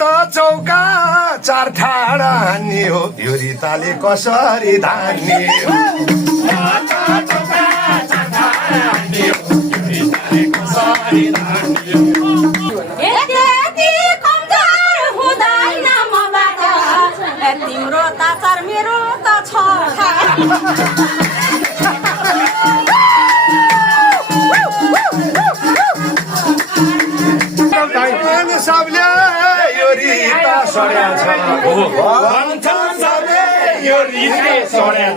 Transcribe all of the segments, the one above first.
त चौका चार ठाडा हान्ने हो यो रिताले कसरी धान्ने हो तिम्रो त चार मेरो त छ सबले यो रिता सड्या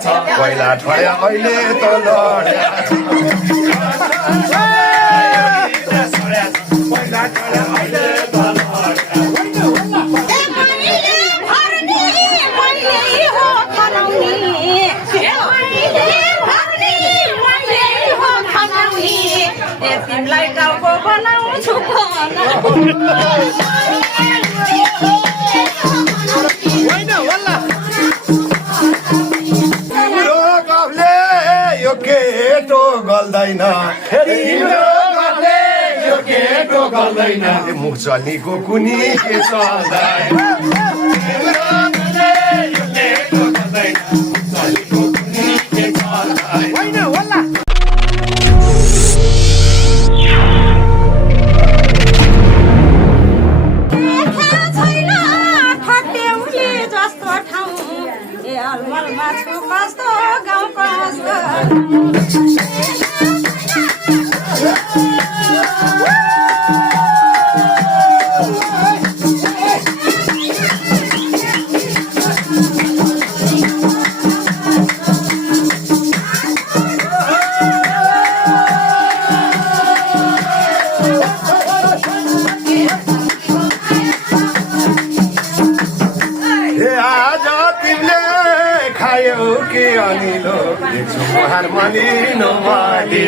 छ पहिला ठड्या अहिले त लड्या तिमीलाई टाउको बनाउँछु तिम्रो गफले यो केटो गल्दैन मुख चल्नीको कुनी के चल्दैन अनिलो देख्छु मुहार मलिनो माली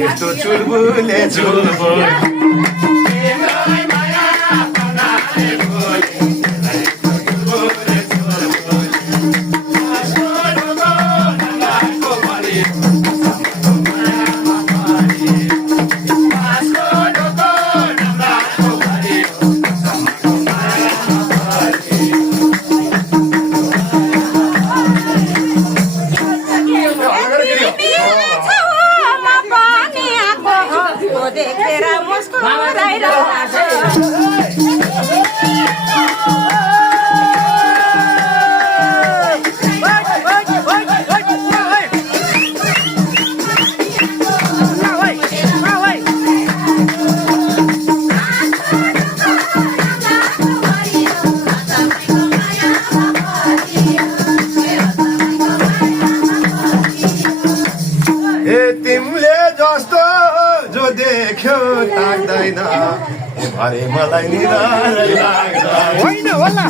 यस्तो चुलबुले चुलबुल अरे मलाई निरालै लाग्दैन होइन होला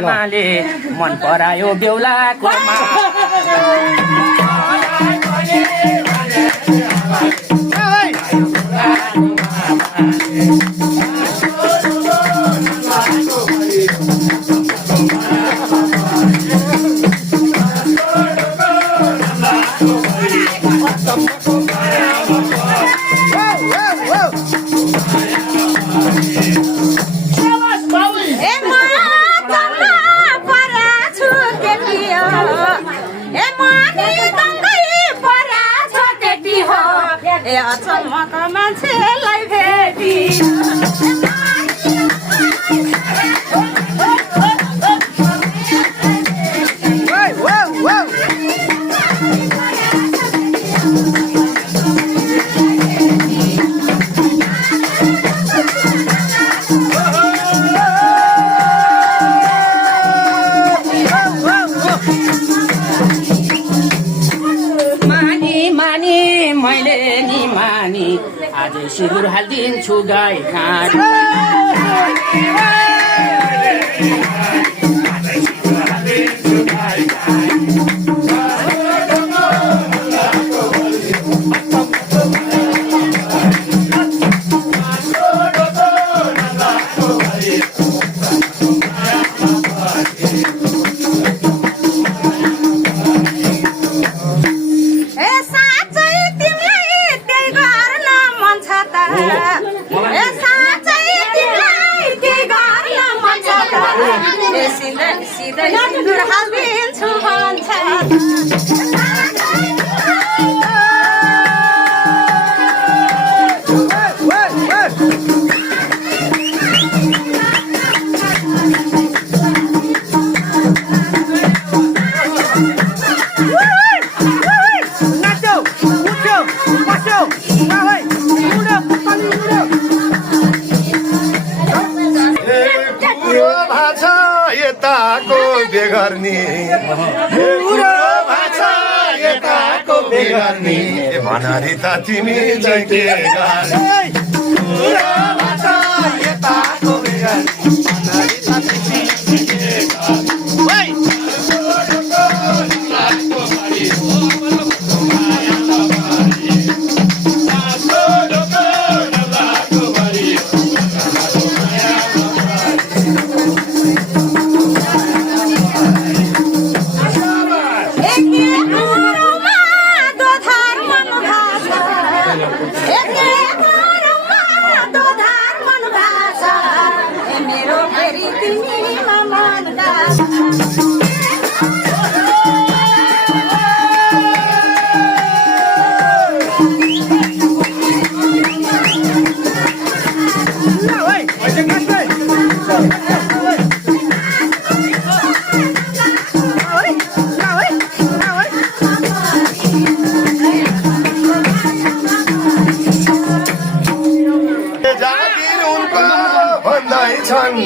आमाले मन परायो बेहुलाको अचम्मका मान्छेलाई भेटी आज सिन्दुर हालिदिन्छु गाई काँड सिन्दुर हालिदिन्छु भन्छ बेगर्नी भाषा यताको बेगर्नी भनारी त तिमी चाहिँ के भाषा यताको बेगर्नी भनारी त तिमी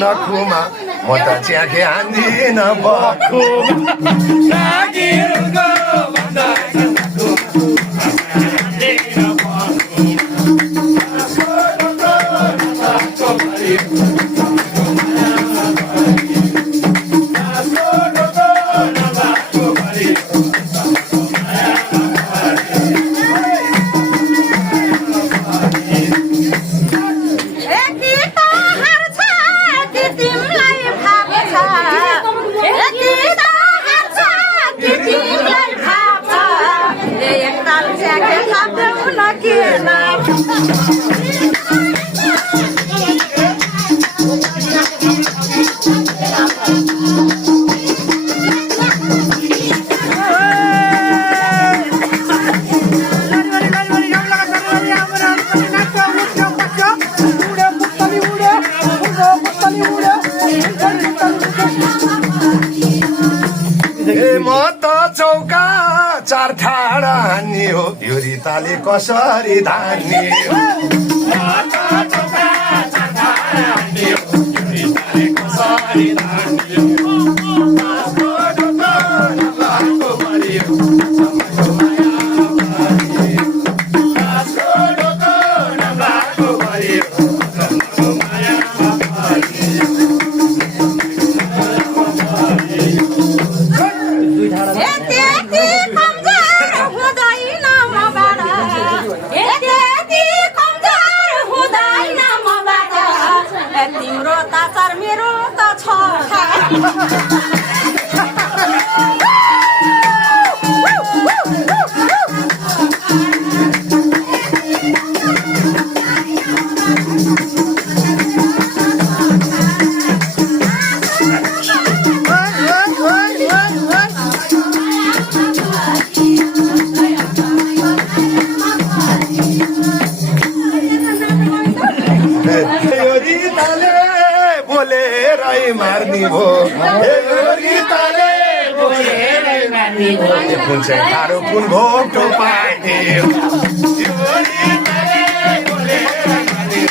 नखुमा म त च्याखे हान्दिन म त चौका चार ठाडा हान्ने हो यो रिताले कसरी धान्ने भो यो रीताले बोलेरै मान्ने भो कुन चाहिँ खारो कुन घोप्टो पाइने यो रीताले बोलेरै मान्ने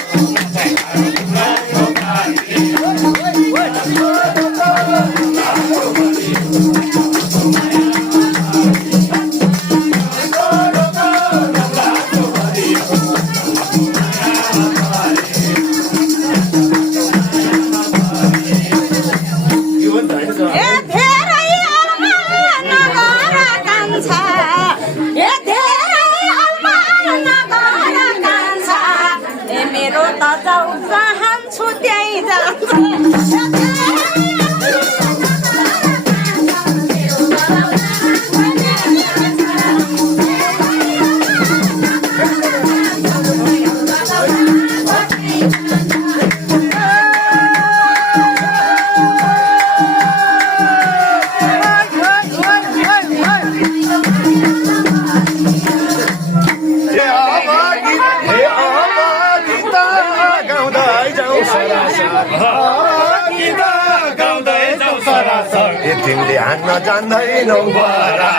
ए धेरै अरमान नगर कान्छा ए धेरै अरमान नगर कान्छा ए मेरो त जाउ चाहन्छु त्यही जान्छ तिमीले हान्न जान्दैनौ बरा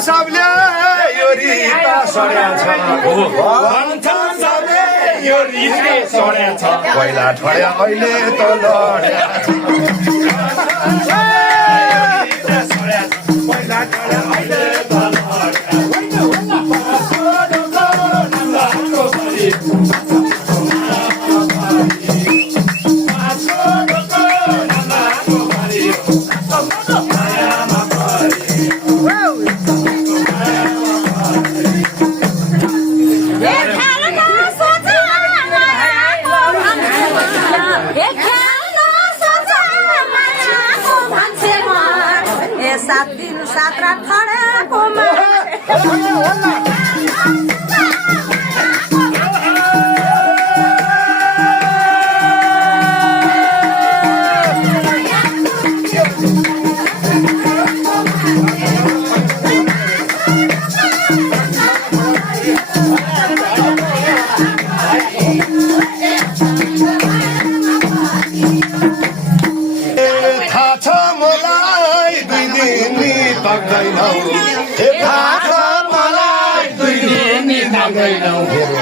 सबले यो रीता सड्या छ भन्छन् सबले यो रीता सड्या छ पहिला ठड्या अहिले त लड्या पहिला ठड्या अहिले त सात दिन सात रात खडेको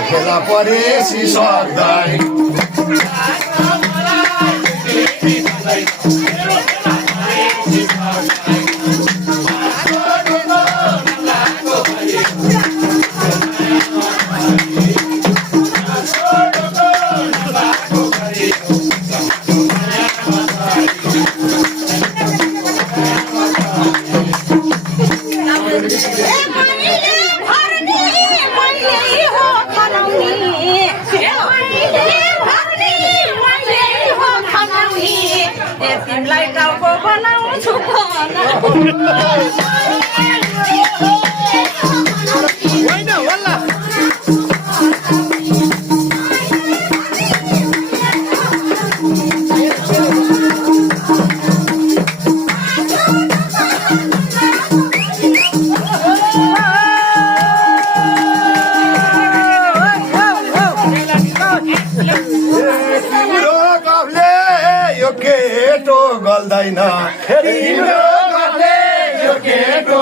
खेला परेसी सक्दै तिमीलाई टाउको बनाउँछु होइन होला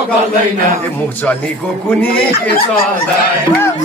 गल्दैन मुख चल्नीको कुनी के चल्दैन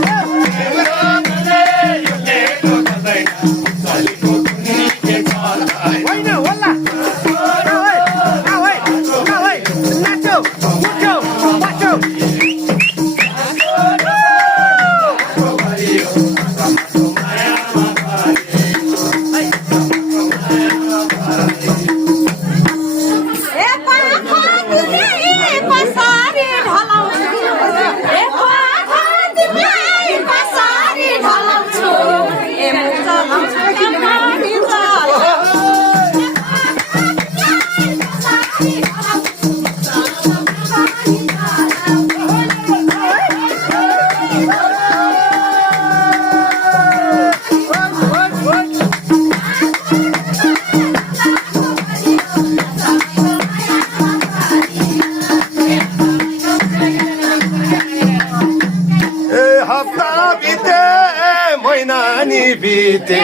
बिते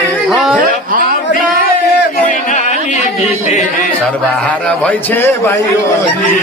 सर्वहार भइछे भाइयोरी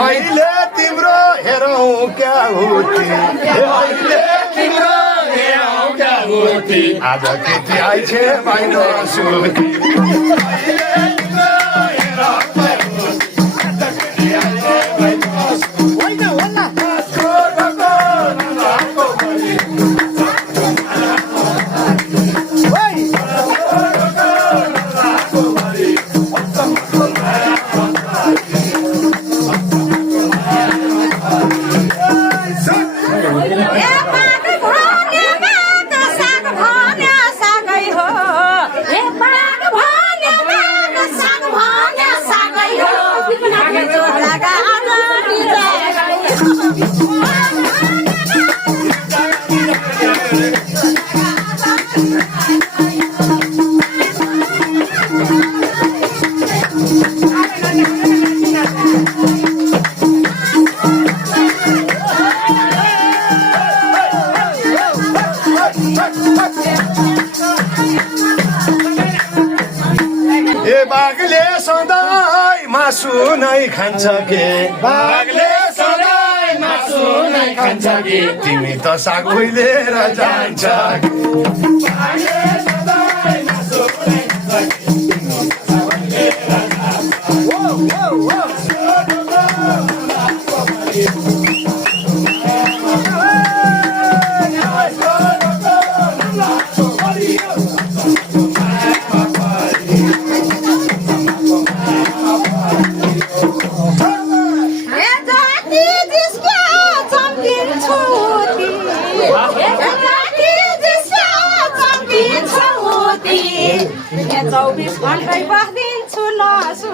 अहिले तिम्रो हेरौँ क्या होती अहिले तिम्रो हेरौँ क्या होती आज केटी आइछे बाहिर सुती बाघले सधैँ मासु नै खान्छ के बाघले सधैँ मासु नै खान्छ कि तिमी त साग भुइलेर जान्छ चौबिस घन्टै बस्दिन्छु नसु